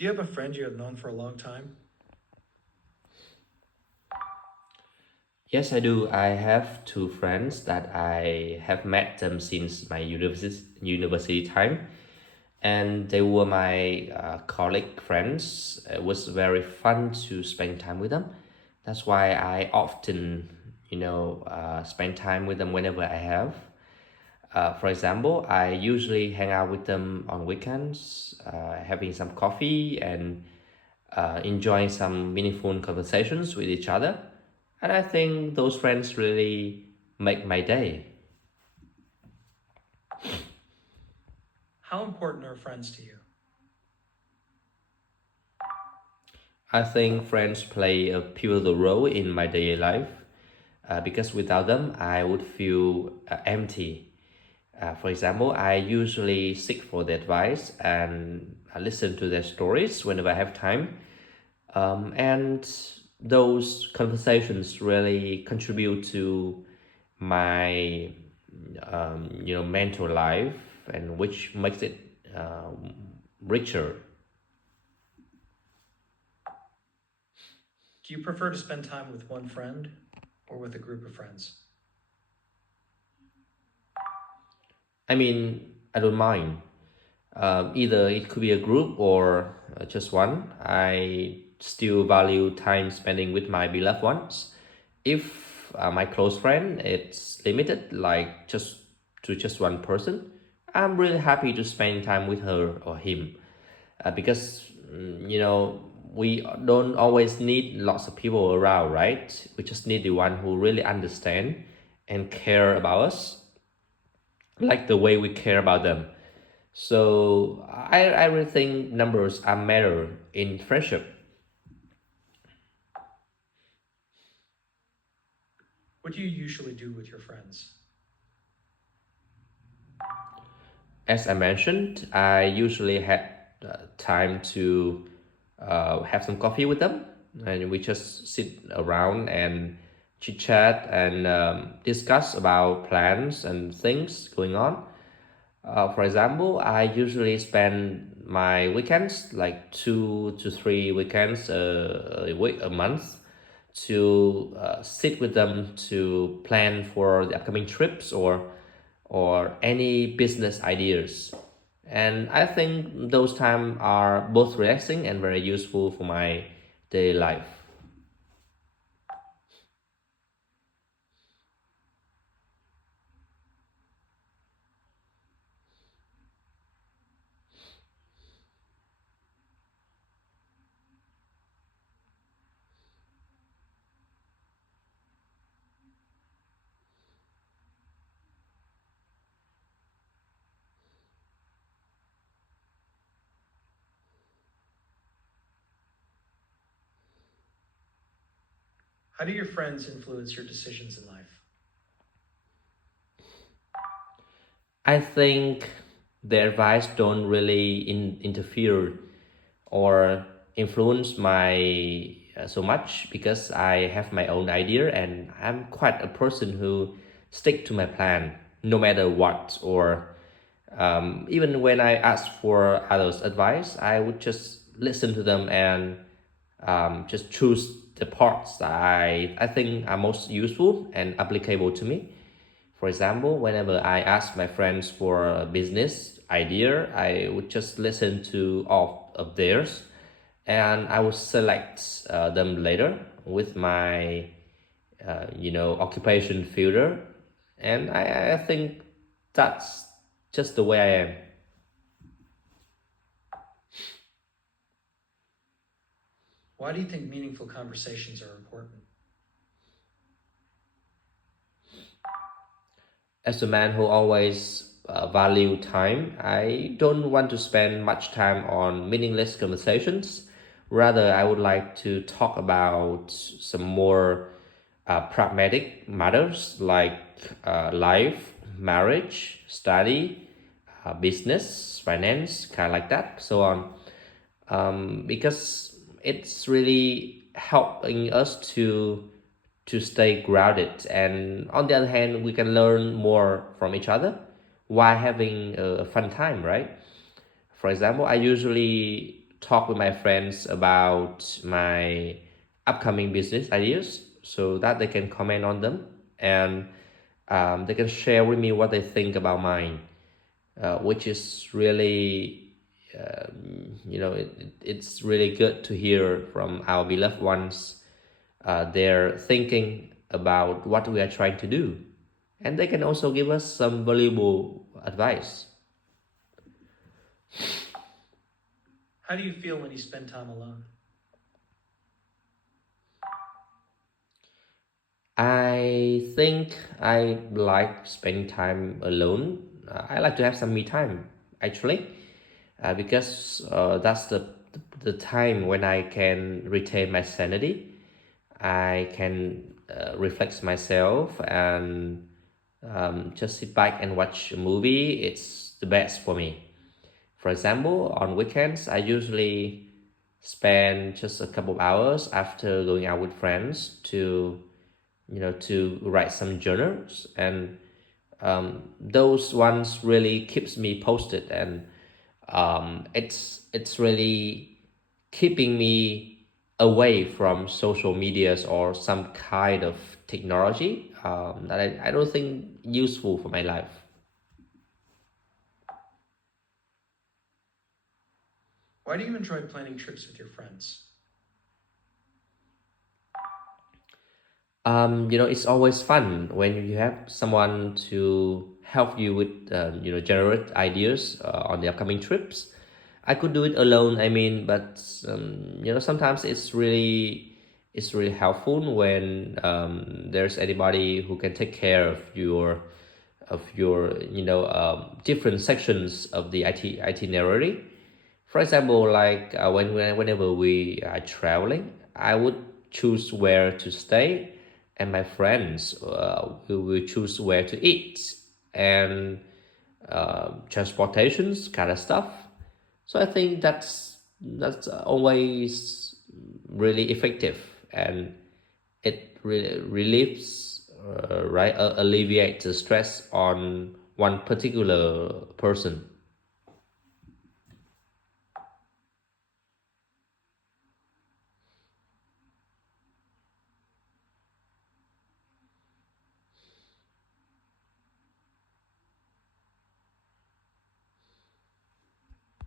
Do you have a friend you have known for a long time? Yes, I do. I have two friends that I have met them since my university time, and they were my colleague friends. It was very fun to spend time with them. That's why I often, spend time with them whenever I have. For example, I usually hang out with them on weekends, having some coffee and enjoying some meaningful conversations with each other. And I think those friends really make my day. How important are friends to you? I think friends play a pivotal role in my daily life because without them, I would feel empty. For example, I usually seek for their advice and I listen to their stories whenever I have time. And those conversations really contribute to my mental life, and which makes it richer. Do you prefer to spend time with one friend or with a group of friends? I mean, I don't mind. Either it could be a group or just one. I still value time spending with my beloved ones. If my close friend it's limited, like just one person, I'm really happy to spend time with her or him, because we don't always need lots of people around, right? We just need the one who really understand and care about us, like the way we care about them. So I really think numbers are matter in friendship. What do you usually do with your friends? As I mentioned, I usually had time to have some coffee with them, and we just sit around and chit chat and discuss about plans and things going on. For example, I usually spend my weekends, like 2 to 3 weekends a week, a month, to sit with them to plan for the upcoming trips or any business ideas. And I think those times are both relaxing and very useful for my daily life. How do your friends influence your decisions in life? I think their advice don't really interfere or influence my so much, because I have my own idea and I'm quite a person who stick to my plan no matter what. Or even when I ask for others' advice, I would just listen to them and just choose the parts that I think are most useful and applicable to me. For example, whenever I ask my friends for a business idea, I would just listen to all of theirs and I will select them later with my occupation filter. And I think that's just the way I am. Why do you think meaningful conversations are important? As a man who always value time, I don't want to spend much time on meaningless conversations. Rather, I would like to talk about some more pragmatic matters like life, marriage, study, business, finance, kind of like that, so on. Because it's really helping us to stay grounded, and on the other hand we can learn more from each other while having a fun time, right? For example, I usually talk with my friends about my upcoming business ideas so that they can comment on them, and they can share with me what they think about mine, which is really, it's really good to hear from our beloved ones, their thinking about what we are trying to do. And they can also give us some valuable advice. How do you feel when you spend time alone? I think I like spending time alone. I like to have some me time, actually, because that's the time when I can retain my sanity. I can reflect myself and just sit back and watch a movie. It's the best for me. For example, on weekends, I usually spend just a couple of hours after going out with friends to write some journals, and those ones really keeps me posted, and it's really keeping me away from social medias or some kind of technology that I don't think useful for my life. Why do you enjoy planning trips with your friends? It's always fun when you have someone to help you with, generate ideas on the upcoming trips. I could do it alone, I mean, but sometimes it's really helpful when there's anybody who can take care of your different sections of the itinerary. For example, like whenever we are traveling, I would choose where to stay, and my friends will choose where to eat, and transportations kind of stuff. So I think that's always really effective, and it really relieves, right, alleviates the stress on one particular person.